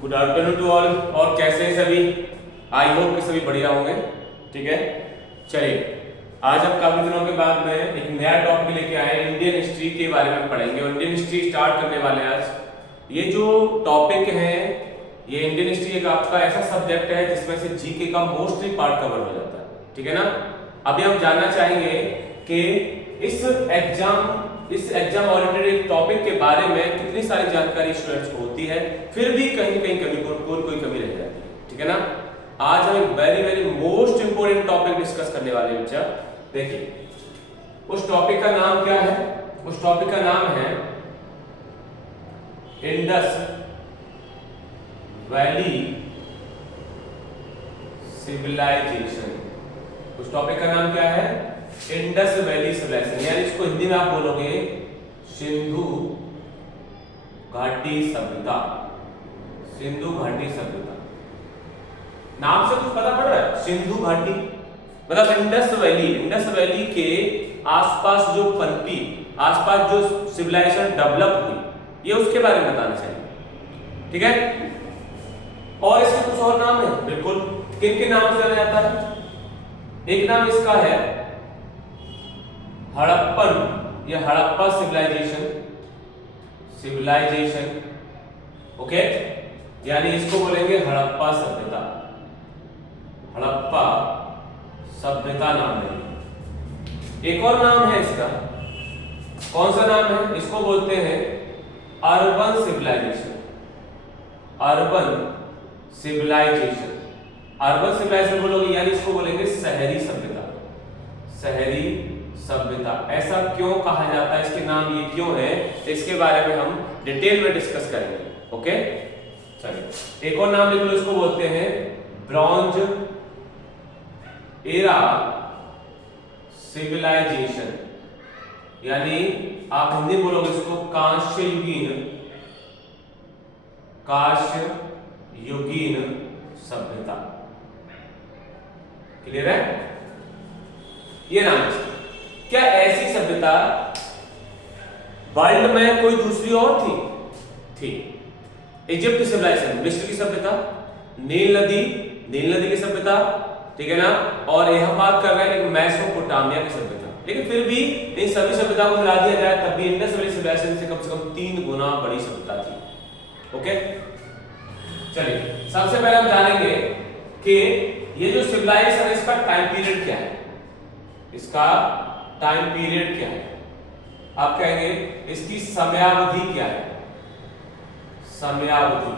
Good afternoon to all. और कैसे हैं सभी? आई होप कि सभी बढ़िया होंगे। ठीक है, चलिए आज हम काफी दिनों के बाद में एक नया टॉपिक लेके आए, इंडियन हिस्ट्री के बारे में पढ़ेंगे और इंडियन हिस्ट्री स्टार्ट करने वाले हैं आज। ये जो टॉपिक है, ये इंडियन हिस्ट्री एक आपका ऐसा सब्जेक्ट है जिसमें से जीके का मोस्टली पार्ट कवर हो जाता है। ठीक है ना। अभी हम जानना चाहेंगे कि इस एग्जाम ओरिएंटेड टॉपिक के बारे में कितनी सारी जानकारी स्टूडेंट्स को होती है, फिर भी कहीं कहीं कोई कमी रह जाती है। ठीक है ना। आज हम एक very very most important topic discuss करने वाले हैं बच्चा। देखिए उस टॉपिक का नाम क्या है? उस टॉपिक का नाम है इंडस वैली सिविलाइजेशन। उस टॉपिक का नाम क्या है? इंडस वैली सिविलाइजेशन, यानी इसको हिंदी में आप बोलोगे सिंधु घाटी सभ्यता। सिंधु घाटी सभ्यता नाम से कुछ पता पड़ रहा है? सिंधु घाटी मतलब इंडस वैली के आसपास जो पनपी, आसपास जो सिविलाइजेशन डेवलप हुई, ये उसके बारे में बताना चाहिए। ठीक है। और इसके कुछ और नाम है, बिल्कुल। किन के नाम से जाना जाता है? एक नाम इसका है हड़प्पन या हड़प्पा सिविलाइजेशन। ओके, यानी इसको बोलेंगे हड़प्पा सभ्यता। हड़प्पा सभ्यता नाम है। एक और नाम है इसका, कौन सा नाम है? इसको बोलते हैं अर्बन सिविलाइजेशन। अर्बन सिविलाइजेशन बोलोगे, यानी इसको बोलेंगे शहरी सभ्यता। शहरी सभ्यता ऐसा क्यों कहा जाता है, इसके नाम ये क्यों है, इसके बारे में हम डिटेल में डिस्कस करेंगे। ओके, चलिए एक और नाम लिख लो, इसको बोलते हैं ब्रॉन्ज एरा सिविलाइजेशन, यानी आप हिंदी बोलोगे इसको कांस्य युगीन सभ्यता। क्लियर है? ये नाम है। क्या ऐसी सभ्यता वर्ल्ड में कोई दूसरी और थी? इजिप्ट सिविलाइजेशन, मिस्र की सभ्यता, नील नदी की सभ्यता, ठीक है ना। और ये हम बात कर रहे हैं मेसोपोटामिया की सभ्यता। लेकिन फिर भी इन सभी सभ्यता को मिला दिया जाए तब भी इंडस वैली सिविलाइजेशन से कम 3 गुना बड़ी सभ्यता थी। ओके, चलिए सबसे पहले हम जानेंगे कि ये जो सिविलाइजेशन है इसका टाइम पीरियड क्या है। इसका टाइम पीरियड क्या है? आप कहेंगे इसकी समयावधि क्या है? समयावधि,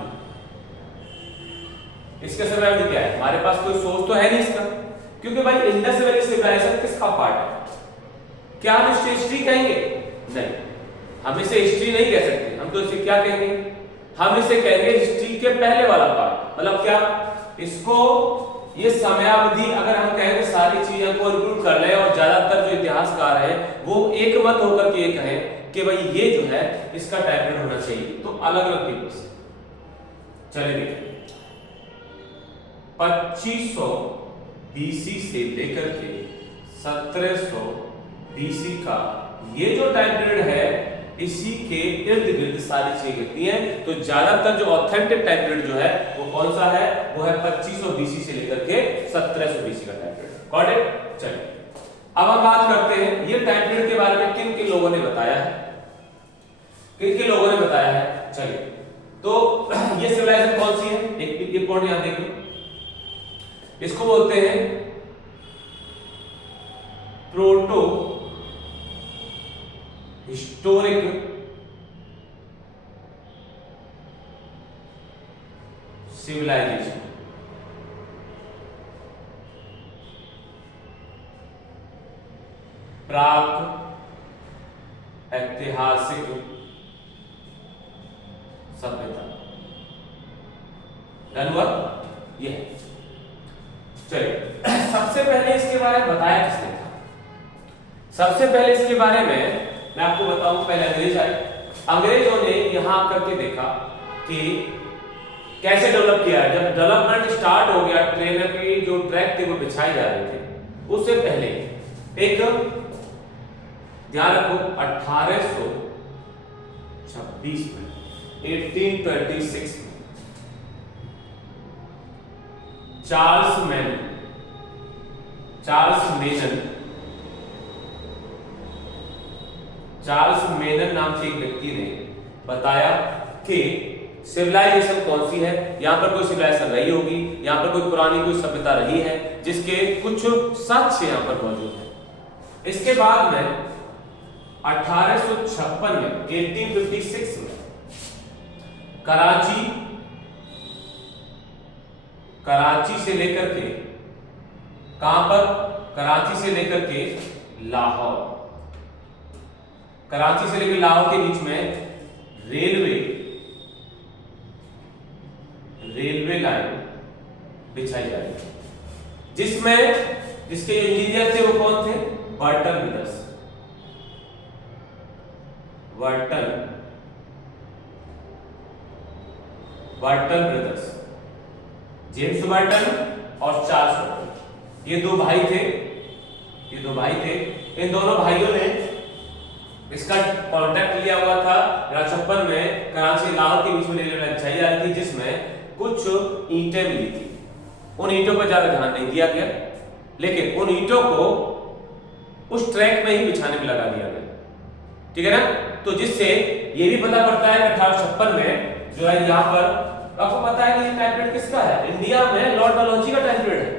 इसका समयावधि क्या है? हमारे पास कोई सोर्स तो है नहीं इसका, क्योंकि भाई इंडस वैली सिविलाइजेशन किसका पार्ट है? क्या हम इसे हिस्ट्री कहेंगे? नहीं, हम इसे हिस्ट्री नहीं कह सकते। हम तो इसे क्या कहेंगे? हम इसे कहेंगे हिस्ट्री के पहले वाला पार्ट। मतलब क्या? इसको ये समयावधि अगर हम कहें तो सारी चीजों को इंक्लूड कर ले, और ज्यादातर जो इतिहासकार हैं वो एक मत होकर के ये कहें कि भाई ये जो है इसका टाइम पीरियड होना चाहिए, तो अलग अलग पीपल्स। चलिए देखिए 2500 बीसी से लेकर के 1700 बीसी का ये जो टाइम पीरियड है, इसी के इर्द गिर्द सारी चीजें गिरती हैं। तो ज्यादातर जो ऑथेंटिक टाइम पीरियड जो है वो कौन सा है? वो है 2500 बीसी से लेकर के 1700 बीसी का टाइम पीरियड। Got it? चलिए अब हम बात करते हैं ये टाइम पीरियड के बारे में किन किन लोगों ने बताया है, चलिए तो ये सिविलाइजेशन कौन सी है? एक पॉइंट यहां देख लो, इसको बोलते हैं प्रोटो हिस्टोरिक सिविलाइजेशन। प्राक ऐतिहासिक सभ्यता। डन हुआ? ये है। चलिए सबसे पहले इसके बारे में बताया किसने था? सबसे पहले इसके बारे में मैं आपको बताऊं, पहले अंग्रेज आए। अंग्रेजों ने यहां आकर के देखा कि कैसे डेवलप किया है। जब डेवलपमेंट स्टार्ट हो गया, ट्रेन की जो ट्रैक थे वो बिछाए जा रहे थे, उससे पहले एक ध्यान रखो 1826 में 1826 में चार्ल्स मेनन नाम से एक व्यक्ति ने बताया कि सिविलाइजेशन कौन सी है, यहां पर कोई सिविलाइजेशन रही होगी, यहां पर कोई पुरानी कोई सभ्यता रही है जिसके कुछ साक्ष्य यहां पर मौजूद है। इसके बाद में 1856 में 1856 में कराची से लेकर के कहां पर, कराची से लेकर के लाहौर, कराची से लेकर लाहौर के बीच में रेलवे लाइन बिछाई जाएगी, जिसमें जिसके इंजीनियर थे वो कौन थे, बर्टन ब्रदर्स, जेम्स बर्टन और चार्ल्स बर्टन, ये दो भाई थे। इन दोनों भाइयों ने इसका कॉन्ट्रैक्ट लिया हुआ था 1856 में कराची लाहौर के बीच में रेलवे लाइन बिछाई जा रही थी, जिसमें कुछ ईंटें मिली थी। उन ईंटों पर ज्यादा ध्यान नहीं दिया गया, लेकिन उन ईंटों को उस ट्रैक में ही बिछाने में लगा दिया गया, ठीक है ना। तो जिससे ये भी पता पड़ता है कि 1856 में जो है यहाँ पर आपको पता है कि ये टाइम पीरियड किसका है, इंडिया में लॉर्ड डलहौजी का टाइम पीरियड है।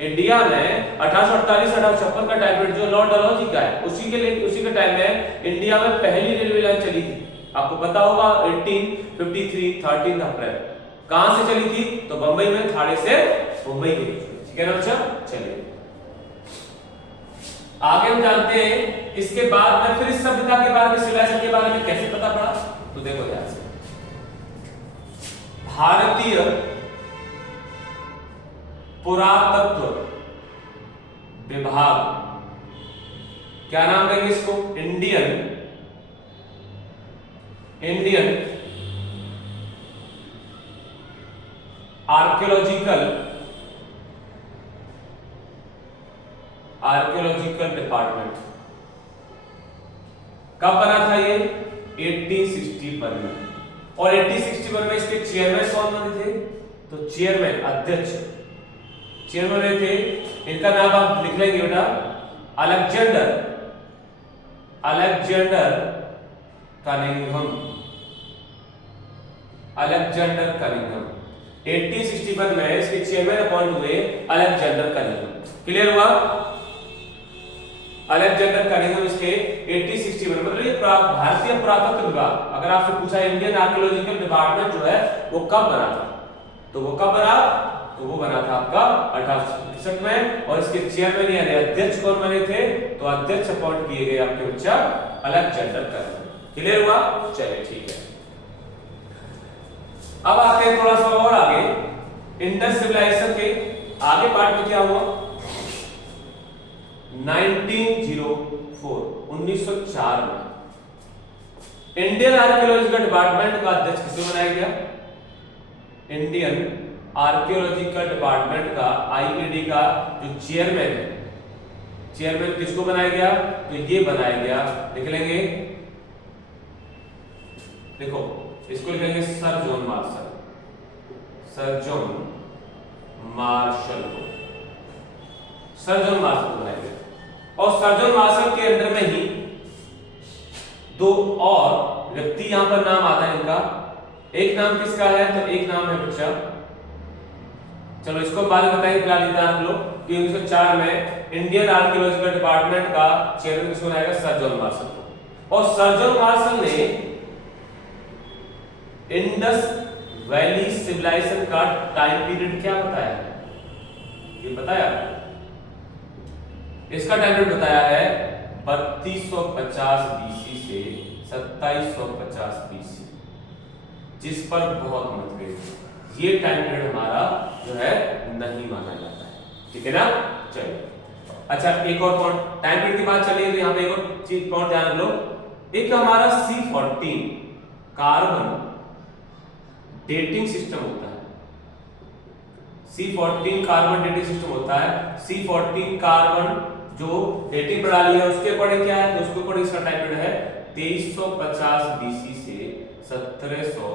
इंडिया में 1848-1856 का टाइम पीरियड जो लॉर्ड डलहौजी का है, उसी के टाइम में इंडिया में पहली रेलवे लाइन चली थी। आपको पता होगा 1853 13 अप्रैल कहां से चली थी, तो बंबई में, थाने से मुंबई के बीच में, ठीक है ना बच्चा। चलिए आगे हम जानते हैं इसके बाद में फिर इस सभ्यता के बारे में, सिविलाइजेशन के बारे में कैसे पता पड़ा, तो देखो ध्यान से। भारतीय पुरातत्व विभाग, क्या नाम देंगे इसको, इंडियन आर्कियोलॉजिकल डिपार्टमेंट कब बना था ये, 1861 में। और 1861 में इसके चेयरमैन कौन बने थे, तो चेयरमैन अध्यक्ष चेयरमैन थे, इनका नाम आप लिख लेंगे बेटा, अलेक्जेंडर कनिंघम। 1861 में इसके चेयरमैन अपॉइंट हुए अलेक्जेंडर कनिंघम। क्लियर हुआ, अलेक्जेंडर कनिंघम इसके 1861 मतलब ये भारतीय पुरातत्व विभाग। अगर आपसे पूछा इंडियन आर्कियोलॉजिकल डिपार्टमेंट जो है वो कब बना था, तो वो कब बना, तो वो बना था आपका 1861 में। और इसके चेयरमैन यानी अध्यक्ष कौन बने थे, तो अध्यक्ष अपॉइंट किए गए आपके बच्चा अलेक्जेंडर कनिंघम। क्लियर हुआ, चलिए ठीक है। अब आते हैं थोड़ा सा और आगे, इंडस सिविलाइजेशन के आगे पार्ट में क्या हुआ, 1904 में इंडियन आर्कियोलॉजिकल डिपार्टमेंट का अध्यक्ष किसे बनाया गया, इंडियन आर्कियोलॉजिकल डिपार्टमेंट का आईईडी का जो चेयरमैन है, चेयरमैन किसको बनाया गया, तो ये बनाया गया, लिख लेंगे, देखो इसको लिखेंगे सर जॉन मार्शल को बनाया गया। और सर जॉन मार्शल के अंदर में ही दो और व्यक्ति यहां पर नाम आता है इनका, एक नाम किसका है, तो एक नाम है बच्चा, चलो इसको बाद में बताएंगे, फिलहाल इतना आप लोग कि 1904 में इंडियन आर्कियोलॉजिकल डिपार्टमेंट का चेयरमैन किसको बनाया गया, सर जॉन मार्शल को। और सर जॉन मार्शल ने इंडस वैली सिविलाइजेशन का टाइम पीरियड क्या बताया, ये बताया, इसका टाइम पीरियड बताया है 3250 बीसी से 2750 बीसी, जिस पर बहुत मतभेद, ये टाइम पीरियड हमारा जो है नहीं माना जाता है, ठीक है ना। चलिए अच्छा एक और पॉइंट टाइम पीरियड की बात चलिए, तो यहाँ पे एक और चीज पॉइंट ध्यान लो, एक हमारा C14 कार्बन डेटिंग सिस्टम होता है, C14 कार्बन डेटिंग सिस्टम होता है। C14 कार्बन जो डेटिंग प्रणाली है उसके अकॉर्डिंग क्या है, तो उसके अकॉर्डिंग इसका टाइम पीरियड है 2350 बीसी से 1700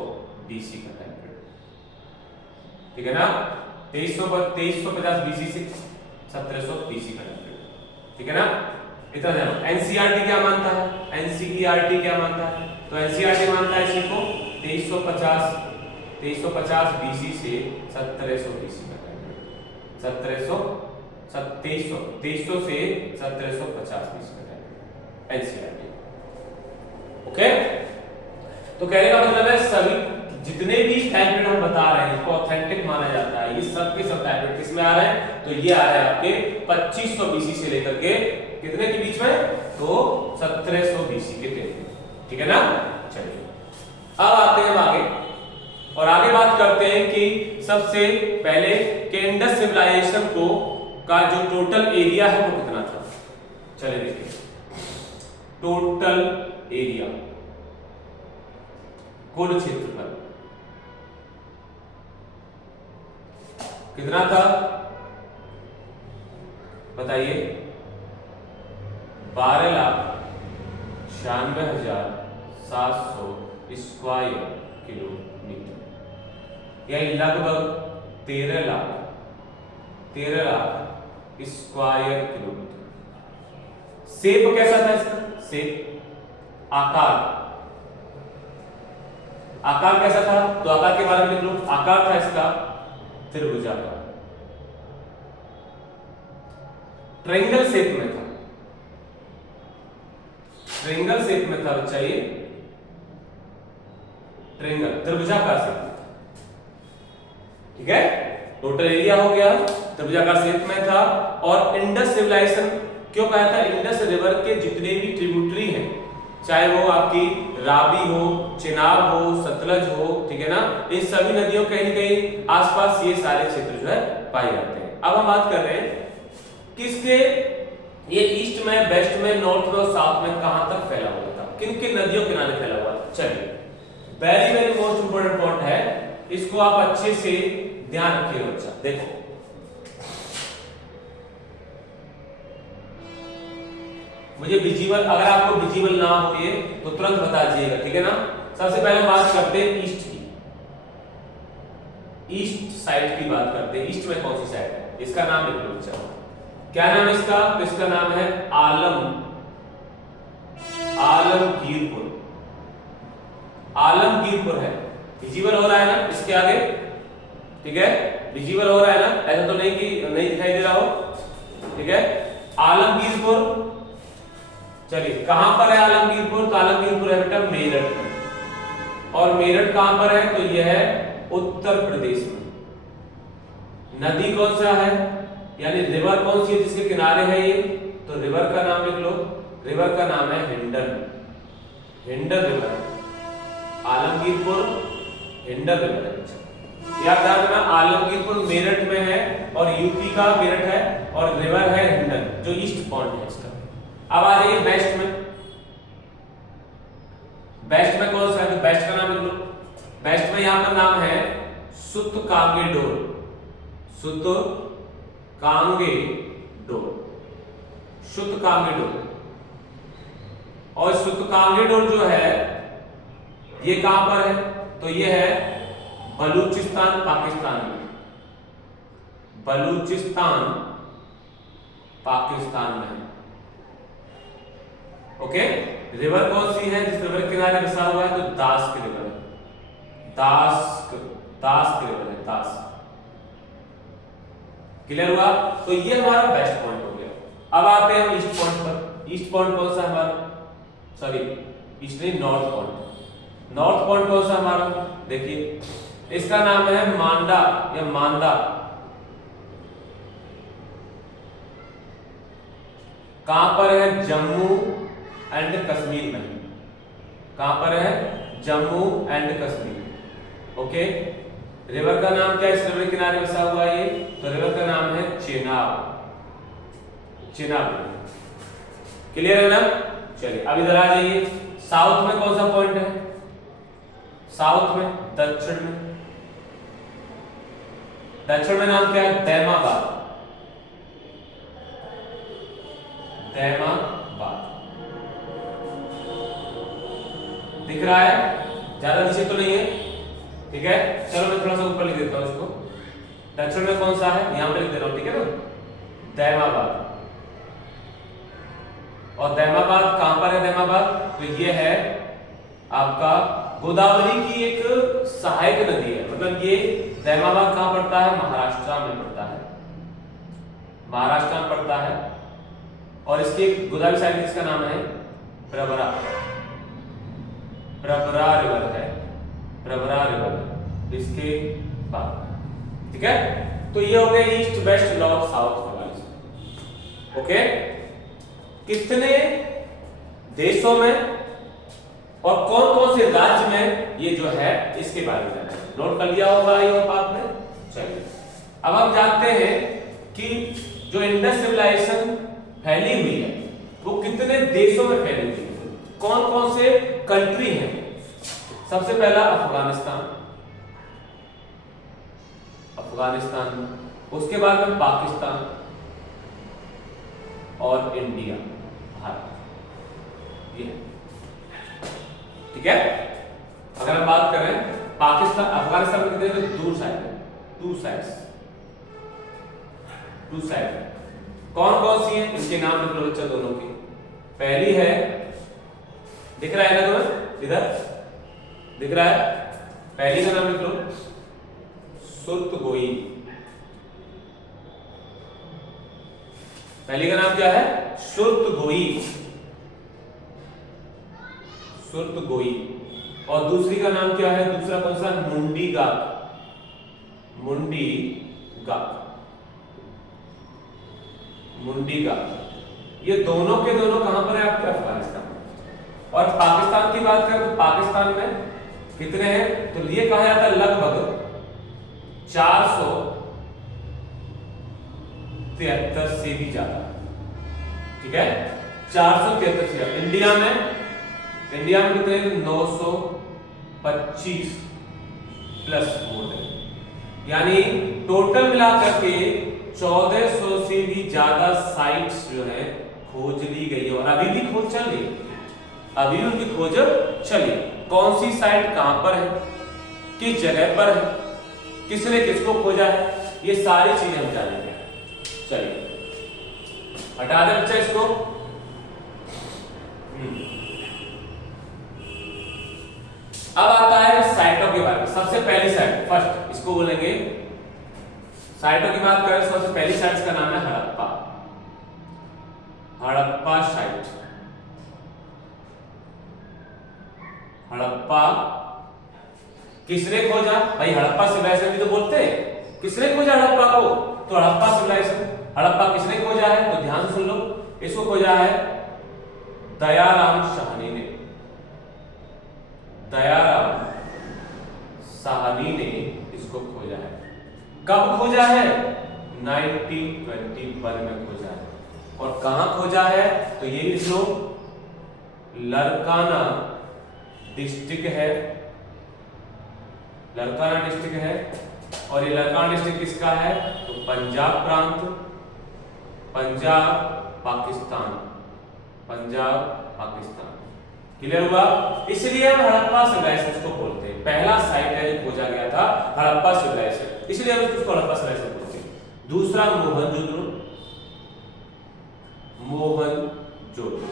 बीसी का टाइम पीरियड, ठीक है ना। 2350 बीसी से 1700 बीसी का टाइम, ठीक है ना। इतना जानो। एनसीईआरटी क्या मानता है, एनसीईआरटी क्या मानता है, तो एनसीईआरटी मानता है इसी को 2350 बीसी से 1700 बीसी का टाइम, 2300 से 1750 बीसी का टाइम एनसीईआरटी। ओके, तो कहने का मतलब है सभी जितने भी टाइम पीरियड हम बता रहे हैं इसको ऑथेंटिक माना जाता है, ये सब के सब टाइम पीरियड किस में आ रहे हैं, तो ये आ रहा है आपके 2500 बीसी से लेकर के कितने के बीच में, तो 1700 बीसी के बीच, ठीक है ना। चलिए अब आते हैं आगे, और आगे बात करते हैं कि सबसे पहले कि इंडस सिविलाइजेशन को का जो टोटल एरिया है वो कितना था। चलिए देखिए, टोटल एरिया, कुल क्षेत्रफल कितना था बताइए, 12,96,700 स्क्वायर किलोमीटर, यानी लगभग 13 लाख स्क्वायर किलोमीटर। शेप कैसा था इसका, शेप आकार कैसा था, तो आकार के बारे में लिख लो। आकार था इसका त्रिभुजाकार, ट्रायंगल शेप में था, ट्रायंगल शेप में था बच्चा, ये ट्रायंगल त्रिभुजाकार शेप में था, ठीक है। टोटल एरिया हो गया, त्रिभुजाकार शेप में था। और इंडस सिविलाइजेशन क्यों कहा था, इंडस रिवर के जितने भी ट्रिब्यूटरी हैं, चाहे वो आपकी रावी हो, चिनाब हो, सतलज हो, ठीक है ना, इन सभी नदियों कहीं न कहीं आसपास ये सारे क्षेत्र जो है पाए जाते हैं। अब हम बात कर रहे हैं किसके, ये ईस्ट में, वेस्ट में, नॉर्थ में और साउथ में कहां तक फैला हुआ था, किन किन नदियों के किनारे फैला हुआ था। चलिए very very most important point है, इसको आप अच्छे से ध्यान रखिए बच्चा। देखो मुझे विजिबल, अगर आपको विजिबल ना होती है तो तुरंत बता दीजिएगा, ठीक है ना। सबसे पहले बात करते हैं ईस्ट की, ईस्ट साइड की बात करते हैं। ईस्ट में कौन सी साइड है, इसका नाम लिख लो बच्चा। क्या नाम है इसका, तो इसका नाम है आलमगीरपुर, आलमगीरपुर है। विजिबल हो रहा है ना इसके आगे, ठीक है, विजिबल हो रहा है ना, ऐसा तो नहीं कि नहीं दिखाई दे रहा हो, ठीक है। आलमगीरपुर, चलिए कहां पर है आलमगीरपुर, तो आलमगीरपुर है बेटा मेरठ में, और मेरठ कहां पर है, तो यह है उत्तर प्रदेश में। नदी कौन सा है, यानी रिवर कौन सी है जिसके किनारे है ये, तो रिवर का नाम लिख लो, रिवर का नाम है हिंडन, हिंडन रिवर। आलमगीरपुर हिंडन रिवर है, याद रखना। आलमगीरपुर मेरठ में है और यूपी का मेरठ है, और रिवर है हिंडन जो ईस्ट पॉइंट है इसका। अब आ जाइए वेस्ट में, वेस्ट में कौन सा है, तो वेस्ट का नाम लिख लो। वेस्ट में यहां पर नाम है सुतकांगेडोर, सुतकांगेडोर, सुतकांगेडोर। और सुतकांगेडोर जो है ये कहां पर है, तो ये है बलूचिस्तान पाकिस्तान में, बलूचिस्तान पाकिस्तान में। ओके, रिवर कौन सी है जिस रिवर के किनारे बसा हुआ है, तो दास की रिवर है, दास की रिवर है, दास। क्लियर हुआ, तो ये हमारा बेस्ट पॉइंट हो गया। अब आते हैं हम ईस्ट पॉइंट पर। ईस्ट पॉइंट कौन सा हमारा, सॉरी ईस्ट नहीं, नॉर्थ पॉइंट। नॉर्थ पॉइंट कौन सा हमारा, देखिए इसका नाम है मांडा या मांदा। कहां पर है, जम्मू एंड कश्मीर में, कहां पर है, Jammu and Kashmir. Okay, river का नाम क्या है, इस रिवर के किनारे बसा हुआ है ये, तो रिवर का नाम है चेनाब, चेनाब। क्लियर है ना। चलिए अब इधर आ जाइए, साउथ में कौन सा पॉइंट है, साउथ में, दक्षिण में, दक्षिण में नाम क्या है, दैमाबाद, दैमाबाद दिख रहा है, ज्यादा नीचे तो नहीं है, ठीक है। चलो मैं थोड़ा सा ऊपर लिख देता हूं इसको, दक्षिण में कौन सा है, यहां पे लिख दे रहा हूं, ठीक है ना, दैमाबाद। और दैमाबाद कहां पर है दैमाबाद, तो ये है आपका गोदावरी की एक सहायक नदी है, मतलब ये दैमाबाद कहां पड़ता है, महाराष्ट्र में पड़ता है, महाराष्ट्र में पड़ता है। और इसके गोदावरी साइड इसका नाम है प्रवरा, प्रवरा रिवर है, प्रवरा रिवर इसके बाद, ठीक है। तो ये हो गए ईस्ट वेस्ट नॉर्थ साउथ वाले। ओके, कितने देशों में और कौन कौन से राज्य में ये जो है इसके बारे में जाना है, नोट कर लिया होगा ये आपने। चलिए अब हम जानते हैं कि जो इंडस सिविलाइजेशन फैली हुई है वो कितने देशों में फैली हुई है, कौन कौन से कंट्री हैं। सबसे पहला अफगानिस्तान, अफगानिस्तान, उसके बाद में पाकिस्तान और इंडिया, भारत, ये ठीक है। अगर हम बात करें पाकिस्तान अफगानिस्तान में कितने तो दूर साइड है, टू साइड्स, टू साइड कौन कौन सी है इनके नाम लिख लो बच्चा दोनों की। पहली है, दिख रहा है ना तुम्हें, इधर दिख रहा है, पहली का नाम लिख लो सुर्तगोई। पहली का नाम क्या है, सुर्तगोई, सुर्तगोई। और दूसरी का नाम क्या है, दूसरा कौन सा, मुंडीगाक, मुंडीगाक, मुंडीगाक। ये दोनों के दोनों कहां पर है आपके, अफगानिस्तान में। और पाकिस्तान की बात करें तो पाकिस्तान में कितने हैं, तो ये कहा जाता है लगभग 473 से भी ज्यादा, ठीक है, 473 से ज्यादा। इंडिया में कितने, 925 प्लस मोर है, यानी टोटल मिलाकर के 1400 से भी ज्यादा साइट्स जो है खोज ली गई है। और अभी भी खोज चल रही है, अभी भी उनकी खोज चली। कौन सी साइट कहां पर है, किस जगह पर है, किसने किसको खोजा है, ये सारी चीजें हम जानेंगे। चलिए हटा दे बच्चा इसको। अब आता है साइटों के बारे में। सबसे पहली साइट, फर्स्ट इसको बोलेंगे, साइटों की बात करें सबसे पहली साइट का नाम है हड़प्पा, हड़प्पा साइट। हड़प्पा किसने खोजा, भाई हड़प्पा सिविलाइजेशन भी तो बोलते हैं, किसने खोजा हड़प्पा को, तो हड़प्पा सिविलाइजेशन, हड़प्पा किसने खोजा है, तो ध्यान से सुन लो, इसको खोजा है दयाराम साहनी ने, दयाराम साहनी ने इसको खोजा है। कब खोजा है, 1921 में खोजा है। और कहां खोजा है, तो ये लिख लो, लरकाना डिस्ट्रिक्ट है, लरकाना डिस्ट्रिक्ट है। और ये लरकाना डिस्ट्रिक्ट किसका है, तो पंजाब प्रांत, पंजाब पाकिस्तान, पंजाब पाकिस्तान। क्लियर हुआ, इसलिए हम हड़प्पा सिविलाइजेशन को बोलते हैं। पहला साइट है जो खोजा गया था हड़प्पा सिविलाइजेशन, इसलिए हम इसको हड़प्पा सिविलाइजेशन बोलते हैं। दूसरा मोहनजोदड़ो, मोहनजोदड़ो,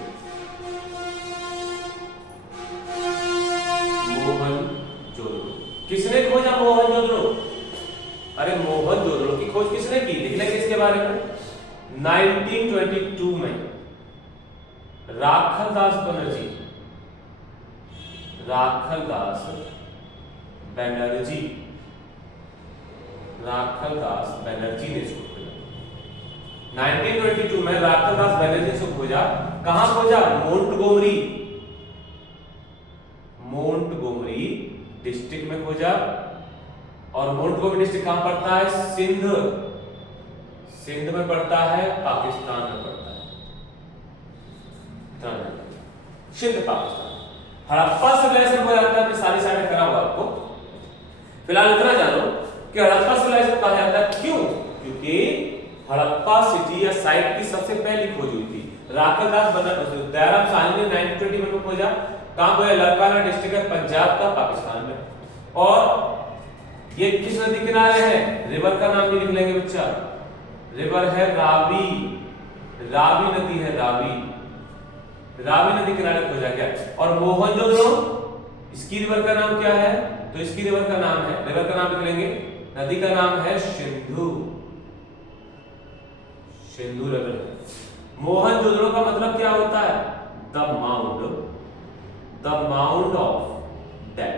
मोहनजोदड़ो किसने खोजा, मोहनजोदड़ो, अरे मोहनजोदड़ो की खोज किसने की, लिख लेंगे इसके बारे में। 1922 में राखलदास बनर्जी, राखलदास बनर्जी, राखलदास बनर्जी ने इसको खोजा। 1922 में राखलदास बनर्जी ने इसको खोजा। कहां खोजा, मोंटगोमरी, मोंटगोमरी डिस्ट्रिक्ट में खोजा। और मोंटगोमरी डिस्ट्रिक्ट कहां पड़ता है, सिंध, सिंध में पड़ता है, पाकिस्तान में पड़ता है, सिंध पाकिस्तान। हड़प्पा सिविलाइजेशन हो जाता है, सारी साइड करा हुआ आपको। फिलहाल इतना जानो कि हड़प्पा सिविलाइजेशन कहा जाता है, क्यों, क्योंकि हड़प्पा सिटी या साइट की सबसे पहली खोज हुई थी। राखलदास बनर्जी, दयाराम साहनी ने 1921 में खोजा। कहां खोजा, लरकाना डिस्ट्रिक्ट है, पंजाब का, पाकिस्तान में। और ये किस नदी किनारे है? रिवर का नाम भी लिख लेंगे बच्चा। रिवर है रावी, रावी नदी है, रावी, रावी नदी किनारे खोजा गया। और मोहनजोदड़ो, इसकी रिवर का नाम क्या है? तो इसकी रिवर का नाम है, रिवर का नाम लिख लेंगे, नदी का नाम है सिंधु, सिंधु रिवर। मोहनजोदड़ो का मतलब क्या होता है? The mound of dead,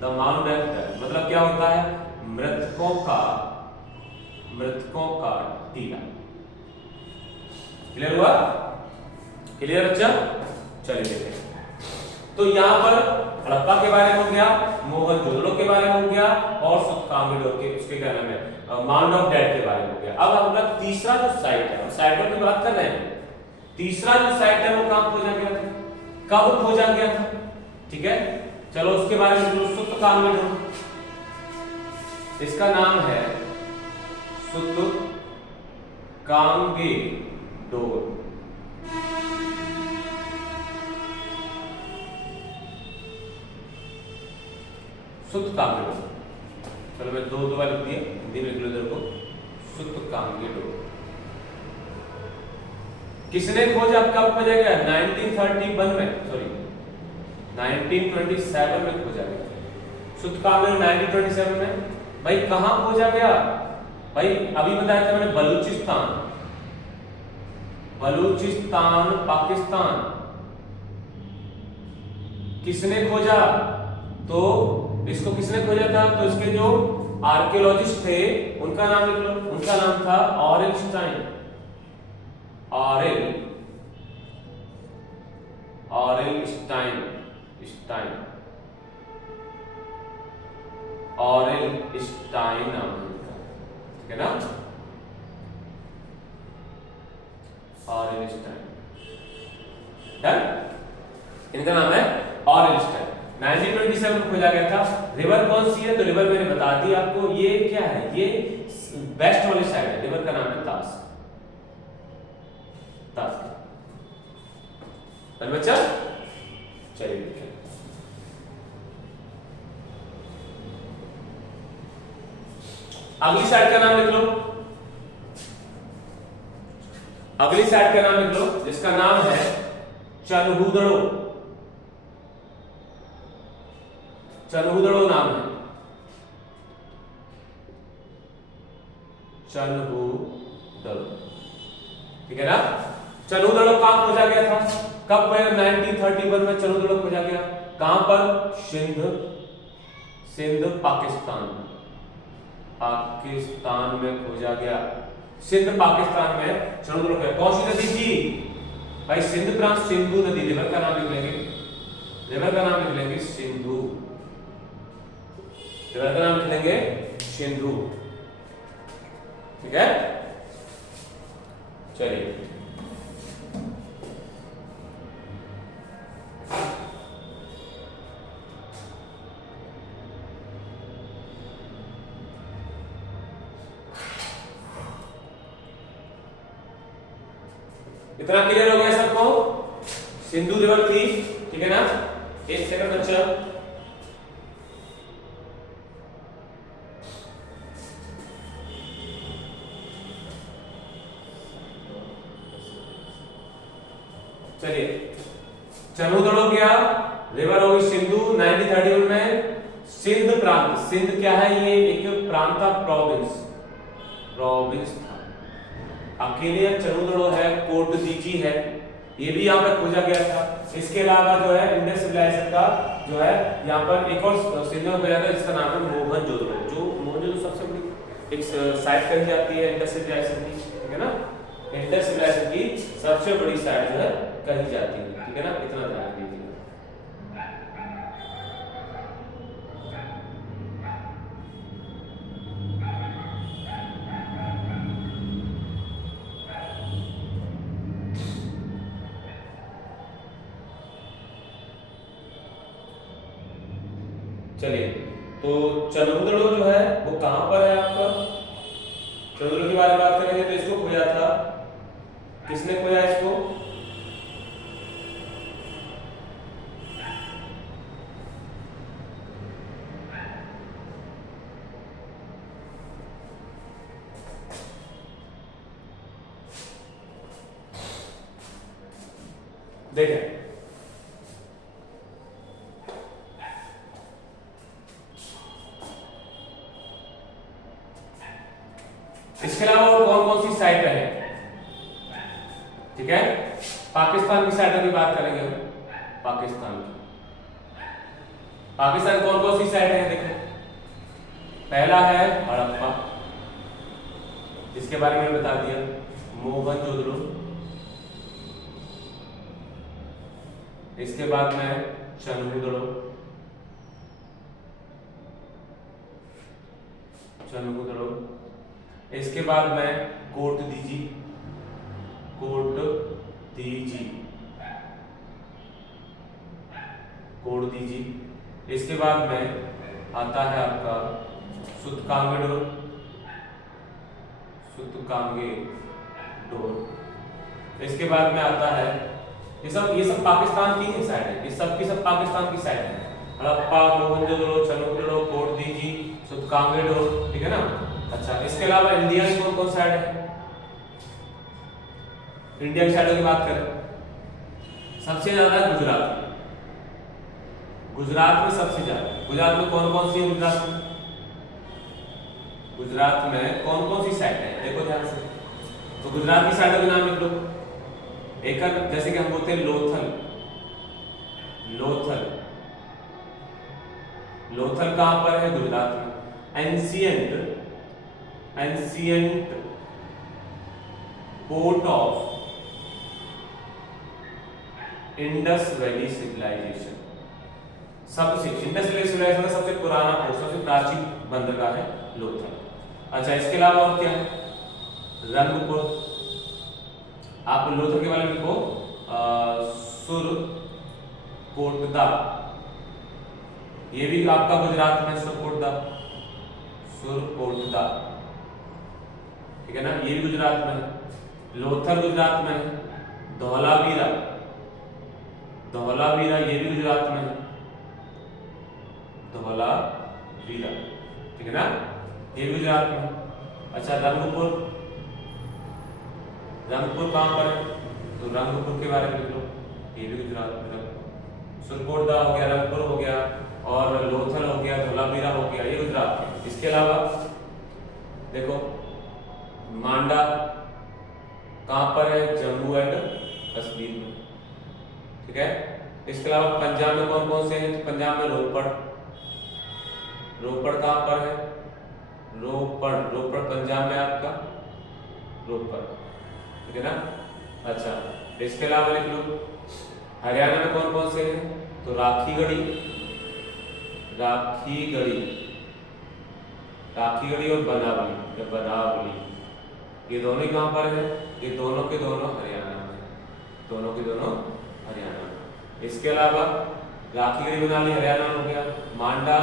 the mount of dead मतलब क्या होता है? मृतकों का टीला। क्लियर हुआ? क्लियर बच्चा? चलिए देखते हैं। तो यहाँ पर हड़प्पा के बारे में हो गया, मोहनजोदड़ो के बारे में हो गया, और सुतकांगेडो के उसके क्या नाम है, माउंट ऑफ डेड के बारे में हो गया। अब हम लोग तीसरा जो साइट है, हम साइटों की बात कर रहे हैं, तीसरा जो साइट है वो कहाँ खोजा गया था, कब खोजा गया था? ठीक है, चलो उसके बारे में। सुतकांगेडो, इसका नाम है सुतकांगेडो। सुतकांगेडो, चलो मैं दो बार लिख दिए, हिंदी में लिख लो इधर को, सुतकांगेडो। किसने खोजा, कब खोजा गया? 1931 में, सॉरी 1927 में खोजा गया। सुतकांगेडो 1927 में। भाई कहां खोजा गया? भाई अभी बताया था मैंने, बलूचिस्तान, बलूचिस्तान पाकिस्तान। किसने खोजा? तो इसको किसने खोजा था? तो इसके जो आर्कियोलॉजिस्ट थे उनका नाम लिख लो, उनका नाम था Aurel Stein, Aurel Stein, Aurel Stein नाम है उनका, ठीक है ना, ऑरेल स्टाइन। डन, इनका नाम है ऑरेल स्टाइन। 1927 में खोजा गया था। रिवर कौन सी है? तो रिवर मैंने बता दी आपको, ये क्या है, ये वेस्ट वाली साइड है, रिवर का नाम है तास, तास। बच्चा चलिए, अगली साइड का नाम लिख लो, अगली साइड का नाम लिख लो, जिसका नाम है चनहूदड़ो, चनहूदड़ो नाम है, चनहूदड़ो, ठीक है ना। चनहूदड़ो कहां खोजा गया था? कब? 1931 में चनहूदड़ो खोजा गया। कहां पर? सिंध पाकिस्तान, पाकिस्तान में खोजा गया। सिंध पाकिस्तान में चनहूदड़ो खोजा। कौन सी नदी थी भाई? सिंध प्रांत, सिंधु नदी। रिवर का नाम लिख लेंगे, रिवर का नाम लिख लेंगे सिंधु, रिवर का नाम लिख लेंगे सिंधु, ठीक है। चलिए, इतना क्लियर हो गया सबको? सिंधु रिवर थी, ठीक है ना। एक सेकंड बच्चा, चलिए, चनहूदड़ो क्या? रिवर हो गई सिंधु। 1931 में सिंध प्रांत, सिंध क्या है? ये एक प्रांत था, प्रोविंस था। अकेले चनहूदड़ो है, कोटदीजी है, ये भी यहाँ पर खोजा गया था। इसके अलावा जो है इंडस सिविलाइजेशन का जो है यहाँ पर एक और सिंध में खोजा था, जिसका नाम है मोहनजोदड़ो। जो मोहनजोदड़ो सबसे बड़ी एक साइट कही जाती है इंडस सिविलाइजेशन की, ठीक है ना। इंडस सिविलाइजेशन की सबसे बड़ी साइट जो है कही जाती है, ठीक है ना। इतना ध्यान दीजिए। चलिए, तो चनहूदड़ो जो है वो कहां पर है आपका? चनहूदड़ो की बारे में बात करेंगे तो इसको खोजा था, किसने खोजा इसको? देखें इसके अलावा और कौन कौन सी साइट है, ठीक है। पाकिस्तान की साइटों की बात करेंगे हम। पाकिस्तान कौन कौन सी साइट है देखो। पहला है हड़प्पा, जिसके बारे में बता दिया। मोहनजोदड़ो, इसके बाद में चनहुदड़ो, इसके बाद में कोटदीजी, इसके बाद में आता है आपका सुतकांगेडोर, इसके बाद में आता है ये सब पाकिस्तान की ही साइड है, ये सब की सब पाकिस्तान की साइड है। हड़प्पा, मोहनजोदड़ो, चनहुदड़ो, कोटदीजी, सुतकांगेडोर, ठीक है ना। अच्छा, इसके अलावा इंडिया की कौन कौन साइड है। इंडिया की साइडों की बात करें, सबसे ज्यादा गुजरात में सबसे ज्यादा। गुजरात में कौन कौन सी है। गुजरात में कौन कौन सी साइट है देखो ध्यान से। तो गुजरात की साइडों के नाम लिख लो। एक जैसे कि हम बोलते हैं लोथल कहां पर है, गुजरात में। Ancient port of Indus valley civilisation, सबसे इंडस वैली सिविलाइजेशन का सबसे पुराना पोर्ट, सबसे प्राचीन बंदरगाह है लोथल। अच्छा, इसके अलावा और क्या है, रंगपुर। आप लोथल के बारे में लिखो सुरकोटदा, ये भी आपका गुजरात में सुरकोटदा, ठीक है ना, ये भी गुजरात में है। लोथल गुजरात में है। धौलावीरा, ये भी गुजरात में है। धौलावीरा, ठीक है ना, ये भी गुजरात में है। अच्छा, रंगपुर कहां पर है, तो रंगपुर के बारे में लिख लो, ये भी गुजरात में है। सुरकोटदा हो गया, रंगपुर हो गया, और लोथल हो गया, धौलावीरा हो गया, ये गुजरात में। इसके अलावा देखो मांडा कहां पर है, जम्मू एंड कश्मीर में, ठीक है। इसके अलावा पंजाब में कौन कौन से हैं, तो पंजाब में रोपड़ कहां पर है, रोपड़ पंजाब में आपका रोपड़, ठीक है ना। अच्छा, इसके अलावा लिख लो हरियाणा में कौन कौन से हैं, तो राखीगढ़ी और बनावली, ये दोनों कहां पर है, ये दोनों के दोनों हरियाणा में। इसके अलावा राखीगढ़ी बनावली हरियाणा में हो गया। मांडा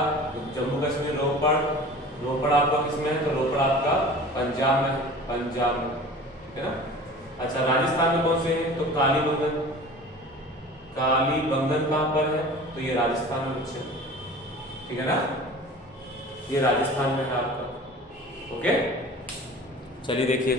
जम्मू कश्मीर, रोपड़ आपका किसमें है, तो रोपड़ आपका पंजाब में, ठीक है ना। अच्छा, राजस्थान में कौन से हैं, तो कालीबंगन कहां पर है, तो ये राजस्थान में बच्चे, ठीक है ना, ये राजस्थान में है आपका। ओके, चलिए देखिए